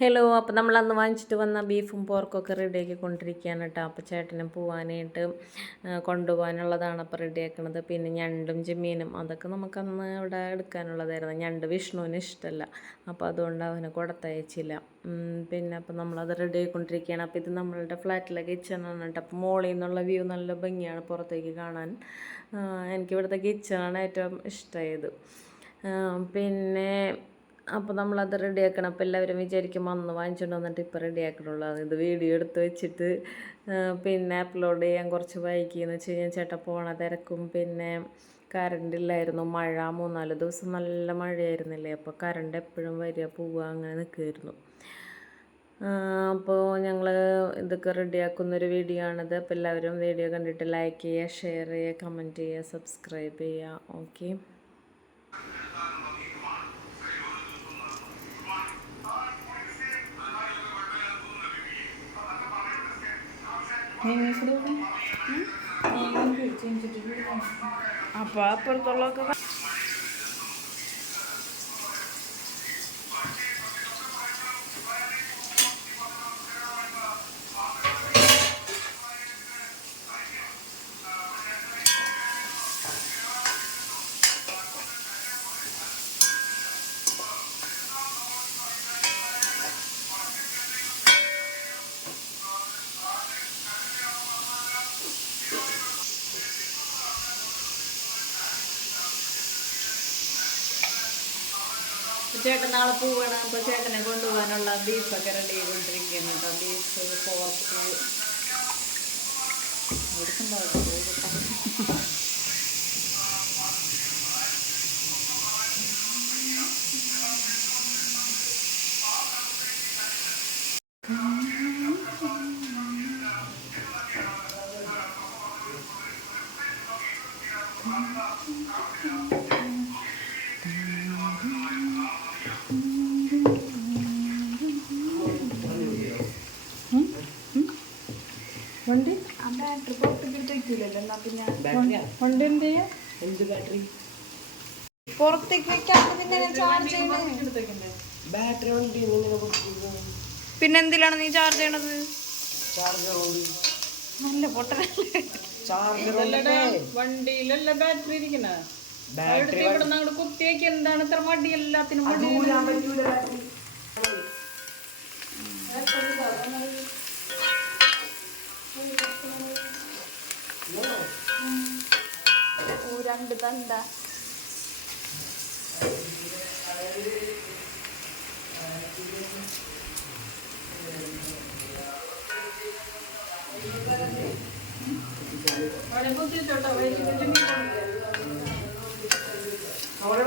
Hello അപ്പോൾ നമ്മൾ അന്ന് വാങ്ങിച്ചിട്ട് വന്ന ബീഫും പോർക്കൊക്കെ റെഡിയാക്കി കൊണ്ടിരിക്കുകയാണ് കേട്ടോ അപ്പോൾ ചേട്ടന് പോവാനായിട്ട് കൊണ്ടുപോകാനുള്ളതാണ് അപ്പോൾ റെഡിയാക്കണത് പിന്നെ ഞണ്ടും ചെമ്മീനും അതൊക്കെ നമുക്ക് അന്ന് ഇവിടെ എടുക്കാനുള്ളതായിരുന്നു. ഞണ്ട് വിഷ്ണുവിന് ഇഷ്ടമല്ല അപ്പോൾ അതുകൊണ്ട് അവന് കൊടുത്തയച്ചില്ല. പിന്നെ അപ്പോൾ നമ്മളത് റെഡി ആയിക്കൊണ്ടിരിക്കുകയാണ്. അപ്പോൾ ഇത് നമ്മളുടെ ഫ്ലാറ്റിലെ കിച്ചണാണ് കേട്ടോ അപ്പോൾ മോളിൽ നിന്നുള്ള വ്യൂ നല്ല ഭംഗിയാണ് പുറത്തേക്ക് കാണാൻ. എനിക്കിവിടുത്തെ കിച്ചണാണ് ഏറ്റവും ഇഷ്ടമായത്. പിന്നെ അപ്പോൾ നമ്മളത് റെഡിയാക്കണം. അപ്പോൾ എല്ലാവരും വിചാരിക്കും അന്ന് വാങ്ങിച്ചുകൊണ്ട് വന്നിട്ട് ഇപ്പോൾ റെഡിയാക്കണുള്ളൂ. ഇത് വീഡിയോ എടുത്ത് വെച്ചിട്ട് പിന്നെ അപ്ലോഡ് ചെയ്യാൻ കുറച്ച് വൈകിയെന്ന് വെച്ച് കഴിഞ്ഞാൽ ചേട്ടാ പോണ തിരക്കും. പിന്നെ കറണ്ട് ഇല്ലായിരുന്നു. മഴ മൂന്നാൽ ദിവസം നല്ല മഴയായിരുന്നില്ലേ? അപ്പോൾ കറണ്ട് എപ്പോഴും വരിക പോവുക അങ്ങനെ നിൽക്കുമായിരുന്നു അപ്പോൾ ഞങ്ങൾ ഇതൊക്കെ റെഡിയാക്കുന്നൊരു വീഡിയോ ആണിത്. അപ്പോൾ എല്ലാവരും വീഡിയോ കണ്ടിട്ട് ലൈക്ക് ചെയ്യുക ഷെയർ ചെയ്യുക കമന്റ് ചെയ്യുക സബ്സ്ക്രൈബ് ചെയ്യുക. ഓക്കെ അപ്പൊ അപ്പുറത്തുള്ളൊക്കെ ചേട്ടൻ നാളെ പോവാണ്. അപ്പോൾ ചേട്ടനെ കൊണ്ടുപോകാനുള്ള ബീഫൊക്കെ റെഡി ചെയ്തുകൊണ്ടിരിക്കുകയാണ് കേട്ടോ. ബീഫ് പോർക്ക് വണ്ടി? ആ ബാറ്ററി പുറത്തേക്ക് വെക്കില്ലല്ലോ എന്നാ പിന്നെ വണ്ടി എന്ത് ചെയ്യാ? എന്ത് ബാറ്ററി പുറത്തേക്ക് വെക്കാണ്ട് ചാർജ് ചെയ്യണേ ബാറ്ററി വണ്ടി പിന്നെ എന്തിലാണ് നീ ചാർജ് ചെയ്യണത്? ചാർജർ നല്ല പൊട്ടനല്ലേ ചാർജർ വണ്ടിയിലല്ല ബാറ്ററി ഇരിക്കണ? ബാറ്ററി ഇവിടെ നിന്ന് അങ്ങോട്ട് കുത്തിയേക്ക് എന്താണ് ഇത്ര മടി? എല്ലാത്തിനും മടി രണ്ട് തണ്ട അവിടെ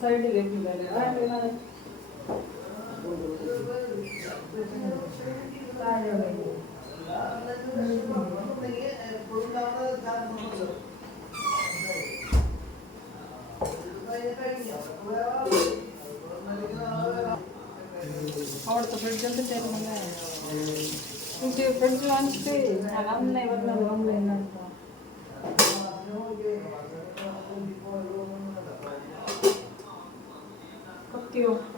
ಸೈಡಿಗೆ എനിക്ക് ഫ്രിഡ്ജ് വാങ്ങിച്ചിട്ട് ഞാൻ അന്നേ പറഞ്ഞത് കംപ്ലൈന്റ് നടത്താം കത്തിയോ ഇറങ്ങിയിട്ട്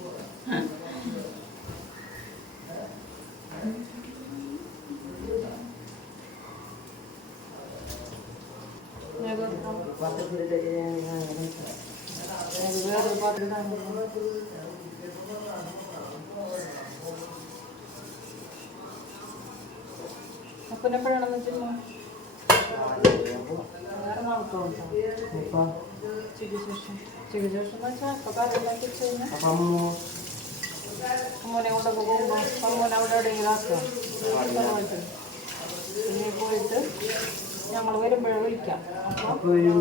അപ്പം അമ്മ അമ്മൂനെ കൊണ്ടൊക്കെ പോകുമ്പോൾ അമ്മൂനെ അവിടെ എവിടെയെങ്കിലും ആക്കുക സ്ഥലമായിട്ട് പിന്നെ പോയിട്ട് ഞങ്ങൾ വരുമ്പോഴേ വിളിക്കാം. അപ്പോൾ അപ്പൊ ഒരു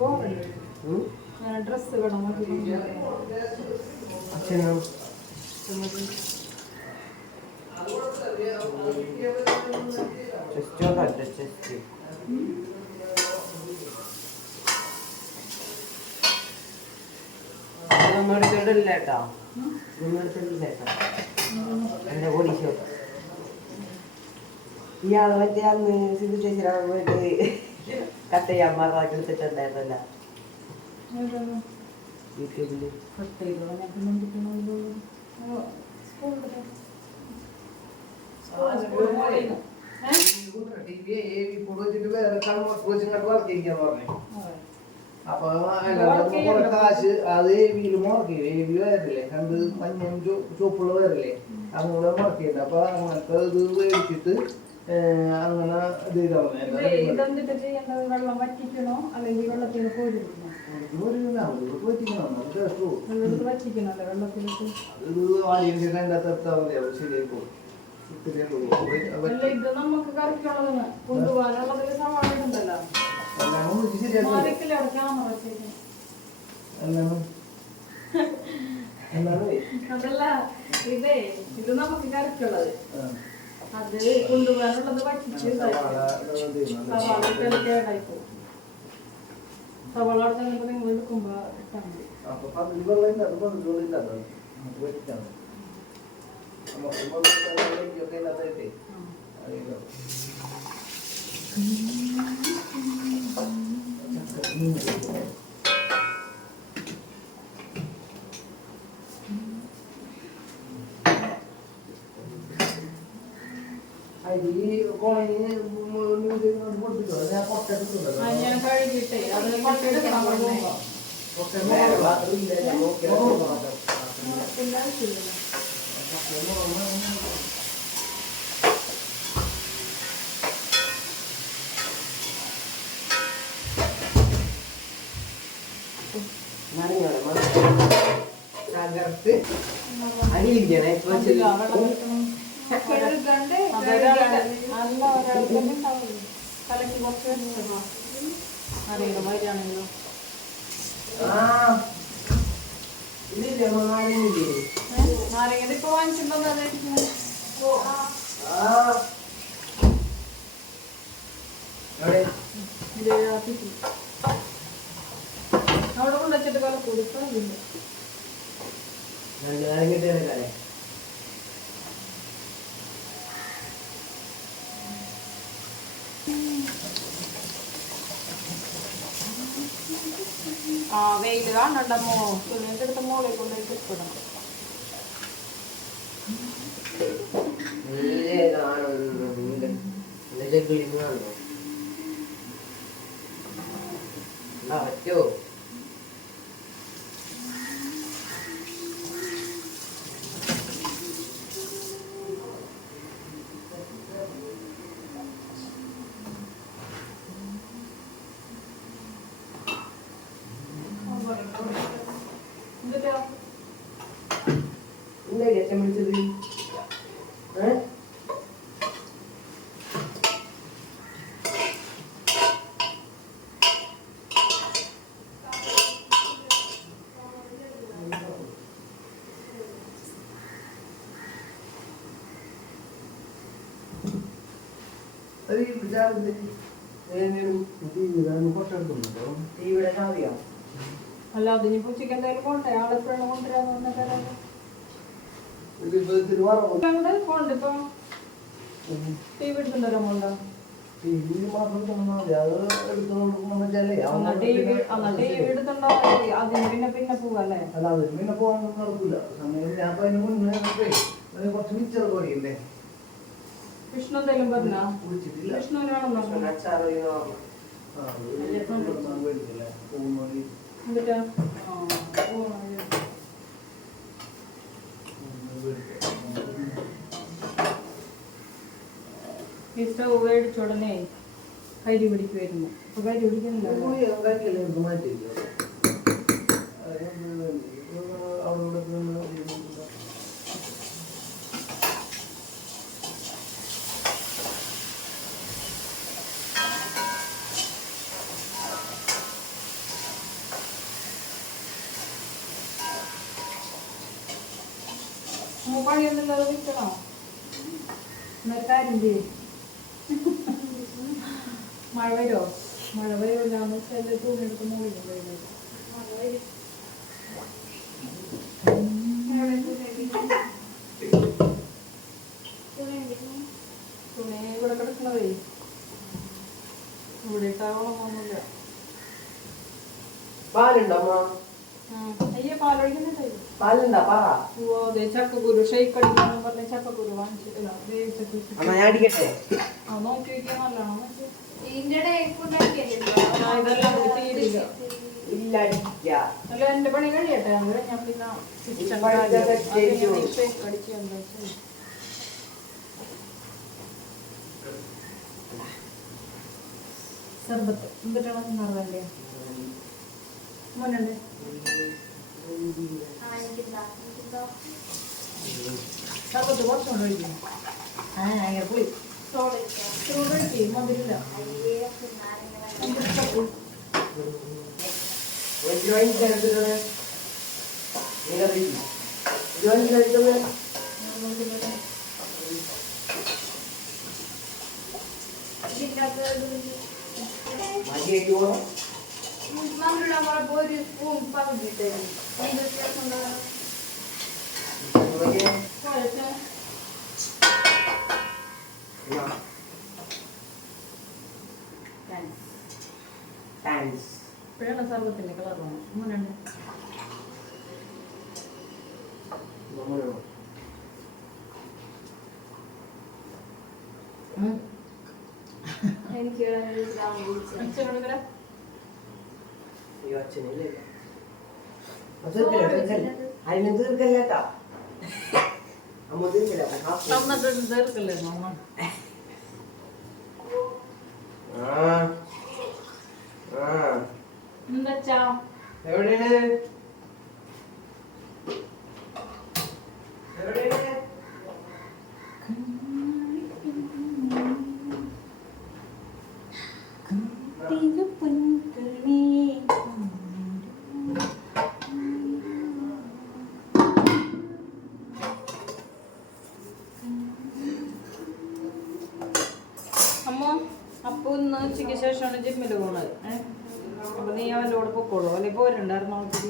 വൈകുന്നേരം വരുന്നതിനോ കാണാനില്ല നമുക്ക് പോകണ്ടേ? ഉം? ഞാൻ ഡ്രസ്സ് വേണം. നോക്കി അച്ഛനും? ചെസ്റ്റ് ഉണ്ടല്ല ചെസ്റ്റ് എടുത്തിടില്ല കേട്ടാ. ഇതൊന്നും എടുത്തിട്ടില്ല കേട്ടാ ബോഡി ഷോ. ഇയാൾ മറ്റേ അന്ന് സിന്ധു ചേച്ചിയാണ് പോയിട്ട് കട്ട് ചെയ്യാൻ യൂട്യൂബിൽ. സ്കൂളിൽ പോയിരുന്നു അപ്പൊ കാശ് അത് മഞ്ഞയും ചോ- ചുവപ്പുള്ള വേറില്ലേ അങ്ങനെ മുറക്കിയിട്ടുണ്ട് അപ്പൊ അങ്ങനത്തെ ഇത് മേടിച്ചിട്ട് അങ്ങനെ ഇത് ചെയ്താൽ വെള്ളം വറ്റിക്കണോ? അല്ലെങ്കിൽ വെള്ളത്തിൽ കോരിടണോ വെള്ളത്തിൽ വറ്റിക്കണല്ലേ? വെള്ളത്തിലിട്ട് ഇത് നമുക്ക് കറിക്കുള്ളതാണ് കൊണ്ടുപോകാനുള്ളതിൽ സവാള ഉണ്ടല്ലോ അതല്ല ഇതേ ഇത് നമുക്ക് കറിക്കുള്ളത്. അത് കൊണ്ടുപോകാനുള്ളത് വറ്റിച്ച് സവാള ഇത് ചെയ്യുന്നത്. സവാള അവിടെ ചെന്നപ്പോ നിങ്ങൾ എടുക്കുമ്പോ ഇട്ടാൽ മതി. അപ്പൊ പതിൽ വെള്ളം ഇല്ല, അത് പതിൽ വെള്ളം ഇല്ലാത്ത നമുക്ക് വെട്ടിച്ചാൽ മതി. നമുക്ക് വെള്ളം വെട്ടിയൊക്കെ ഇല്ലാത്തതായിട്ടേ, അറിയില്ല. അരി കുഴഞ്ഞ് ന്യൂസ് കൊടുത്തിട്ടോ ഞാൻ പുറത്തെടുക്കുന്നുണ്ടല്ലോ ആ, ഞാൻ കഴുകിയിട്ടേ അത് കൊണ്ടെടുക്കണം അവിടെ പോകുമ്പോ പാത്രം ഇല്ല? ഞാൻ നോക്കിയാൽ പിന്നെ. ആവശ്യമില്ലല്ലോ മറിഞ്ഞോടെ തകർത്ത്. അരിയിരിക്കണേ ഇപ്പൊ കലക്കി കുറച്ച് വരികയാണെങ്കിലോ. ഇപ്പൊ വാങ്ങിച്ചിട്ടുണ്ടോ. അവിടെ കൊണ്ടുവച്ചിട്ട് നാരങ്ങ കലേ ആ വെയിൽ കാണണ്ടമ്മോ തുണിയൊക്കെ എടുത്ത് മോളെ കൊണ്ടുപോയി ഇടണം പറ്റോ അല്ല അതിന് എന്തായാലും ആളെപ്പോഴാണ് കൊണ്ടുവരാന്ന് പറഞ്ഞാൽ ഇപ്പൊ ടി ടി വി മാത്രം അത് വെച്ചാലേ എടുത്തുണ്ടോ അതിന് പിന്നെ പിന്നെ പോവല്ലേ? അല്ല അതിന് പിന്നെ പോകാൻ നടക്കില്ല സമയം ഞാൻ പിന്നെ അതിന് മുന്നേ കുറച്ച് മിച്ചർ പൊടിയുണ്ടേ വിഷ്ണു എന്തെങ്കിലും പറഞ്ഞാ? വിഷ്ണുവിനാണെന്ന്. എന്നിട്ടാ. ഈ സ്റ്റവ് മേടിച്ച ഉടനെ കരി പിടിക്കുമായിരുന്നു അപ്പൊ കരി പിടിക്കുന്നില്ല പോയി ഞാൻ കഴിക്കൽ എടുത്ത് മാറ്റിയില്ല. അതൊന്നും അവിടെ ഇവിടെ നിന്ന് ഇരുന്നിട്ടില്ല. കാര്യം ചെയ്യും മഴ വരുമോ മഴ വരുമില്ല എന്ന് വെച്ചാൽ തുണി എടുത്ത് മുകളിൽ പോയി തുണി ഇവിടെ കിടക്കണതേ. ഇവിടെ ഇട്ടാവളമൊന്നുമില്ല പാലുണ്ടോ അമ്മ അയ്യോ പാലൊഴിക്കുന്നുണ്ടേ ചക്കക്കുരു. ഷെയ്ക്ക് അടിക്കാന്ന് പറഞ്ഞ ചക്കക്കുരു ആ നോക്കി ആ, ഇതെല്ലാം തീരില്ല അല്ല എന്റെ പണി കഴിയട്ടെ? ഞാൻ പിന്നെ. സർബത്ത്. എന്തിട്ടാണ് നിറവല്ലേ മോനുണ്ട്. സർബത്ത് കുറച്ചുകൊണ്ട് ഒഴിക്കും ആ അങ്ങനെ പുളി ചൂട് ഒഴിക്കും മധുരില്ല ജോയിന്റ് നീ ജോയിന്റ് എടുത്തത് മതിയാക്കി പോകണം ഒരു സ്പൂൺ പകുതിട്ട് താങ്ക്സ് ഇപ്പോഴാണ് സർബത്തിന്റെ കളർ വേണം മോനുണ്ട് എനിക്ക് തീർക്കല്ലേ അതിന് തീർക്കല്ലേട്ടാ അമ്മ. തീർക്കല്ല ആ. ആ. എന്താ എവിടെയാണ് അമ്മ അപ്പൊ ഇന്ന് ഉച്ചയ്ക്ക് ശേഷമാണ് ജിമ്മിൽ പോണത് അപ്പൊ നീ അവന്റെ കൂടെ പൊക്കോളൂ. അല്ലെ? പോരുണ്ടായിരുന്നു അവൾക്ക്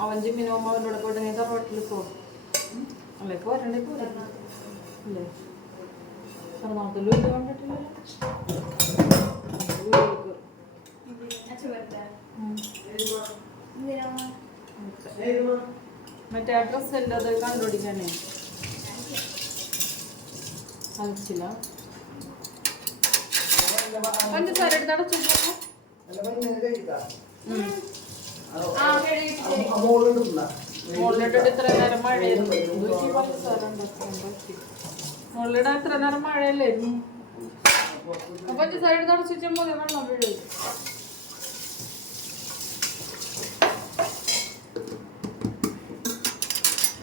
അവൻ- ജിമ്മിന് പോകുമ്പോൾ അവന്റെ കൂടെ പോയിട്ട് നീ തറവാട്ടിൽ പോ. അല്ലേ? പോരണ്ടേ പോരെ അല്ലേ? എറണാകുളത്ത് ലൂൽ കണ്ടിട്ടില്ലല്ലോ വീട്ടിലേക്ക് അച്ഛൻ വെറുതെ എന്തിനാ മറ്റേ അഡ്രസ് എല്ലാം അത് കണ്ടുപിടിക്കാനേ. കളിച്ചില്ല പഞ്ചസാര എടുത്ത് അടച്ചു അല്ല മഞ്ഞ കഴിക്കാം ആ കഴിയിട്ട് മോളുണ്ട് മുകളിലിട്ട് ഇത്ര നേരം മഴയായിരുന്നു. മുകളിലിടാൻ ഇത്ര നേരം മഴയല്ലായിരുന്നു അപ്പൊ പഞ്ചസാര എടുത്ത് അടച്ചു വെച്ചാൽ മതി വെള്ളം വീഴും.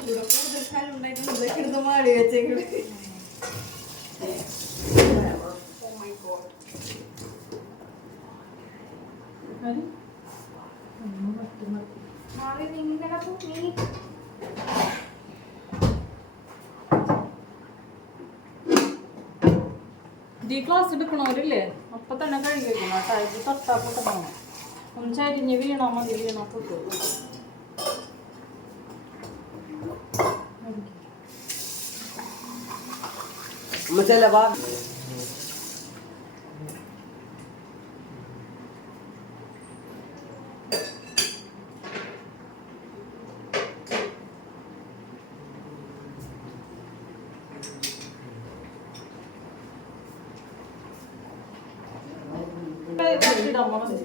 ഇവിടെ കൂടുതൽ സ്ഥലം ഉണ്ടായിട്ട് ഇതൊക്കെ എടുത്ത് മാടി വെച്ചേക്കണ്. ഈ ക്ലാസ് എടുക്കണവരില്ലേ? അപ്പൊ തന്നെ കഴുകി വെക്കണം തൊട്ടാ പൊട്ടണം വീണോ മതി വീണോ പൊട്ടു. അമ്മ ചില വാ ഇടാൻ മതി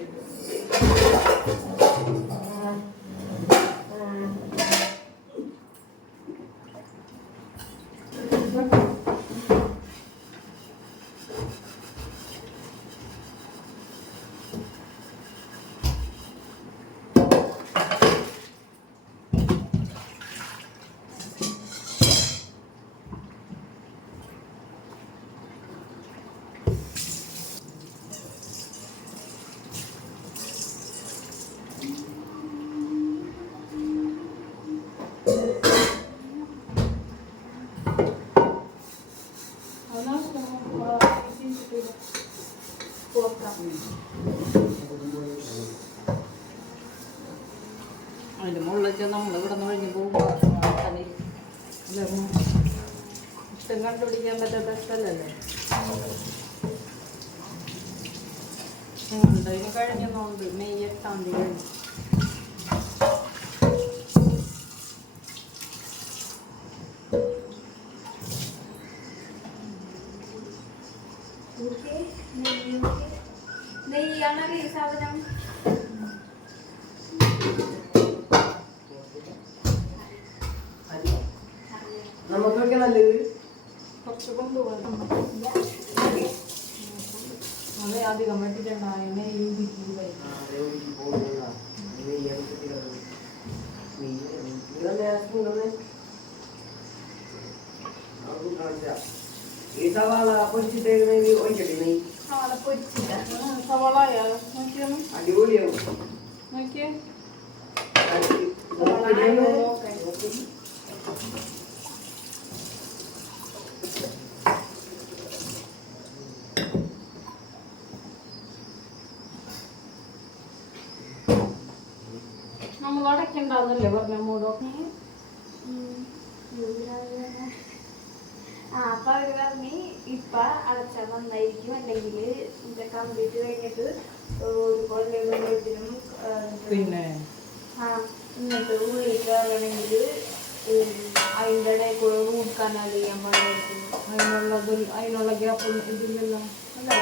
നമ്മൾ ഇവിടെ നിന്ന് കഴിഞ്ഞ് പോകുമ്പോൾ ഇഷ്ടം കണ്ടുപിടിക്കാൻ പറ്റാത്ത സ്ഥലല്ലേ? ഉണ്ട് കഴിഞ്ഞതുകൊണ്ട് മെയ് എട്ടാം തീയതി. കഴിഞ്ഞു നെയ്യാണ് ഈ സാധനം അടയ്ക്കണ്ടെന്നല്ലേ പറഞ്ഞ മൂടോ? ആ അപ്പൊ അവർ പറഞ്ഞു ഇപ്പൊ അടച്ചാൽ നന്നായിരിക്കും അല്ലെങ്കിൽ ഇത് കംപ്ലീറ്റ് കഴിഞ്ഞിട്ട് ഒരുപോലെ പിന്നെ? ആ ഇന്നത്തെ ഉള്ളിൽ കയറണമെങ്കിൽ അതിന്റെ ഇടയിൽ കൂടെ റൂട്ട് കനാൽ ചെയ്യാൻ പാടില്ല അതിനുള്ളത് അതിനുള്ള ഗ്യാപ്പ് ഇതില്ലല്ലോ. അല്ലേ?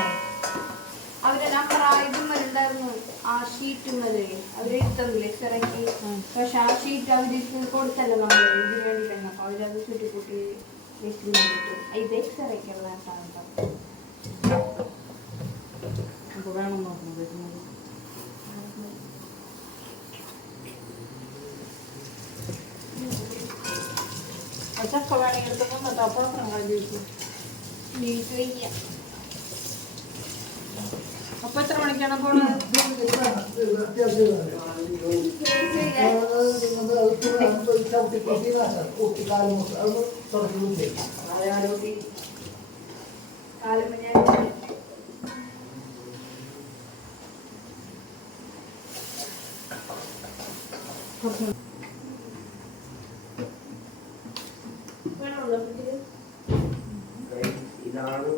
അവരെ നമ്പർ ഇതുമ്മലുണ്ടായിരുന്നു ആ ഷീറ്റുമ്മൽ അവർ എടുത്തതില്ലേ ഇറക്കി. പക്ഷെ ആ ഷീറ്റ് അവർ കൊടുത്തല്ലോ നമ്മൾ ഇതിന് വേണ്ടിയിട്ടാണ്. അപ്പൊ അവരത് ചുറ്റിക്കൂട്ടി വെച്ച് ഇത് എക്സ്റേക്കുള്ള അപ്പോൾ വേണം നോക്കണം വരുന്നത്. ചക്ക വേണമെങ്കിൽ കഴുകി വെക്കും. വീട്ടിൽ വയ്യ അപ്പൊ എത്ര മണിക്കാണ് പോണത് ഇതാണ്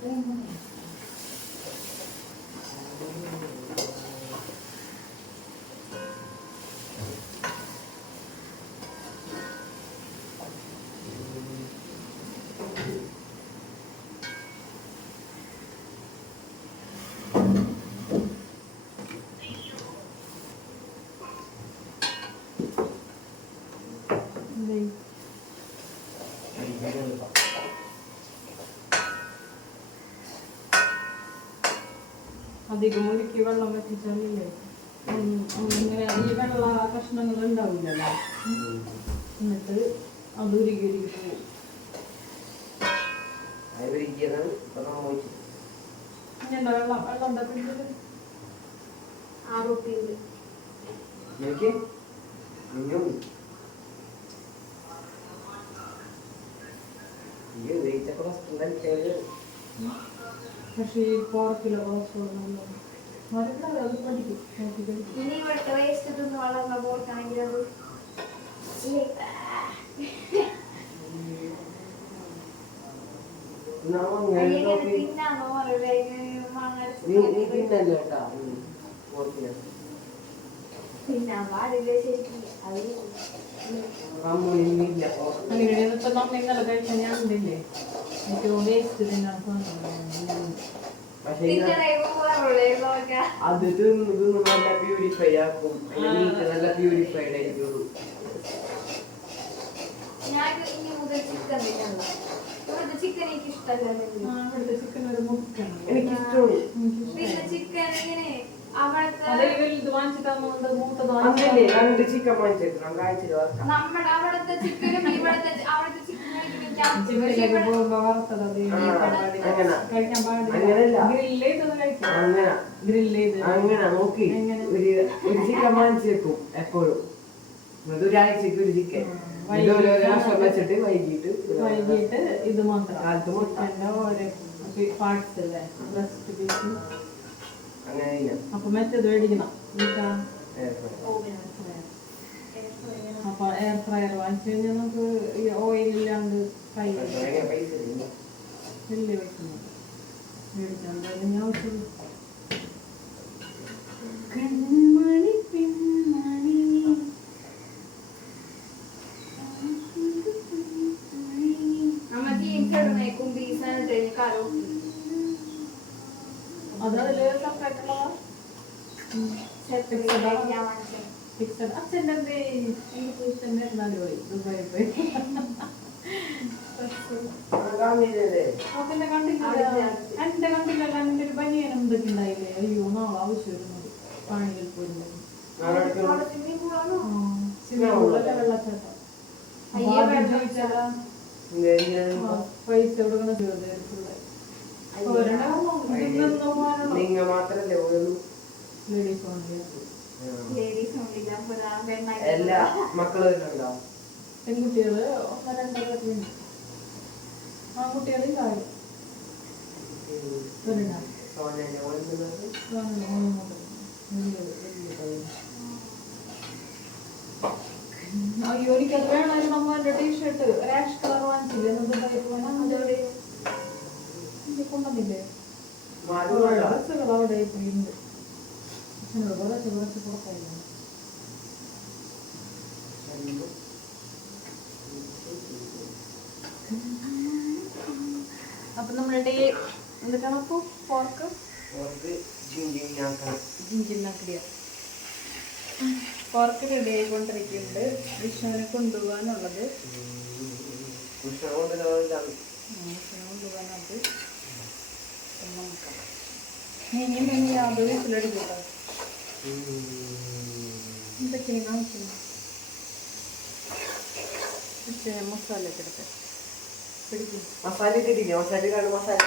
comunhão. അധികം ഒരുക്കി വെള്ളം വെച്ചിട്ടില്ലേ ഇങ്ങനെ ഈ വെള്ള കഷ്ണങ്ങൾ ഉണ്ടാവില്ലല്ലോ എന്നിട്ട് അത് ഉരുകി ഉരുകി പോകും. വെള്ളം? വെള്ളം എന്താ പിടിച്ചത് ആ റൊട്ടിയിൽ നോക്കിയേ. ഇനിയും. ഈ ഉണ്ടാക്കിയാൽ പക്ഷേ പോർക്കിലോ ഇനി ഇവിടുത്തെ വേസ്റ്റ് തിന്ന് വളർന്ന പോർക്കാണെങ്കിൽ അത്. തിന്നാൻ പാടില്ല ശരിക്കും. അത് നമ്മൾ ഇന്നലെ കഴിച്ച ഞാൻ ഉണ്ടില്ലേ തിന്നണേ പോകാറുള്ളേ നോക്കാം അത് തിന്ന് തിന്ന് നല്ല പ്യൂരിഫൈ ആക്കും. മീറ്റ് നല്ല പ്യൂരിഫൈഡ് ആയിരിക്കുള്ളൂ. ഞാൻ ഇനി മുതൽ ചിക്കൻ തിന്നണ്ട ഇവിടുത്തെ ചിക്കൻ എനിക്ക് ഇഷ്ടമല്ല ഇവിടുത്തെ ചിക്കൻ ഒരു മുക്കാണ് എനിക്ക് ഇഷ്ടമാണ് പിന്നെ ചിക്കൻ ഇങ്ങനെ അവിടുത്തെ അതേ വലുത് വാങ്ങിച്ചിട്ടാകുമ്പോൾ മൂത്തത് അന്നല്ലേ രണ്ട് ചിക്കൻ വാങ്ങിച്ചിട്ട് നമുക്ക് ആഴ്ചയിൽ വറക്കാം. നമ്മുടെ അവിടുത്തെ ചിക്കനും ഇവിടുത്തെ അവിടുത്തെ ചിക്കൻ പോകുമ്പോ വറുത്തത് കഴിക്കാൻ പാടില്ല. ഗ്രില്ല് ചെയ്തത് കഴിക്കാം അങ്ങനെ ഗ്രില്ല് ചെയ്ത് അങ്ങനെ നോക്കി. ഒരു ഒരു ചിക്കൻ വാങ്ങിച്ചു വെക്കും എപ്പോഴും. എന്നിട്ട് ഒരാഴ്ചക്ക് ഒരു ചിക്കൻ. ഓരോ വെച്ചിട്ട് വൈകിട്ട് വൈകിട്ട് ഇത് മാത്രം. കാലത്ത് മുട്ട. ഓരോ പാർട്സ് അല്ലേ? ബ്രസ്റ്റ് പീസ് അങ്ങനെ. അപ്പൊ മറ്റേത് മേടിക്കണം. എന്നിട്ടാ? അപ്പൊ എയർ ഫ്രയർ വാങ്ങിച്ചു കഴിഞ്ഞാൽ നമുക്ക് ഈ ഓയിൽ ഇല്ലാണ്ട് ഭയങ്കര വലിയ വെക്കുന്നത് എന്തേ എനിക്ക് അച്ഛന്റെ എന്നാലും പോയി. ദുബായി പോയി ആ, കാണില്ലേ? അച്ഛന്റെ കണ്ടില്ല. എന്റെ കണ്ടില്ലല്ല. എന്റെ ഒരു ബനിയനും ഇതൊക്കെ ഉണ്ടായില്ലേ അയ്യോ നാളെ ആവശ്യം വരുന്നത് പാണിയിൽ പോയില്ലേ? വെള്ളച്ചാട്ടം? പൈസ കൊടുക്കുന്ന ചോദ്യം നിങ്ങ മാത്രല്ലേ ലേഡീസ് ഓൺലി എല്ലാ മക്കളും ഉണ്ടോ പെൺകുട്ടികൾ വലിയത് വലിയ പയ്യൻ. അയ്യോ എനിക്കത് വേണമായിരുന്നു. അമ്മ എന്റെ ടീഷർട്ട് റാഷ് കളർ വാങ്ങിച്ചില്ലേ? കൊണ്ടുവന്നില്ലേ? അവിടെ പോയിട്ടുണ്ട് അച്ഛനോട് കുറച്ച് കുറച്ച് കൊടുക്കായിരുന്നു അപ്പം നമ്മളുടെ എന്തൊക്കെയാണ് അപ്പോൾ പോർക്ക് ജിഞ്ചിന്നാക്കിയ പോർക്ക് റെഡി ആയിക്കൊണ്ടിരിക്കുന്നുണ്ട്. വിഷ്ണുവിനെ കൊണ്ടുപോകാനുള്ളത്. കൊണ്ടുപോകാനത് നോക്കാം. ഇനി ഇനി അത് വീട്ടിലെടുക്കട്ടോ എന്തൊക്കെയാണ് കാണിക്കുന്നത് മസാല ഒക്കെ എടുത്ത് പിടിക്കും. മസാല ഇട്ടിട്ടില്ല മസാല മസാല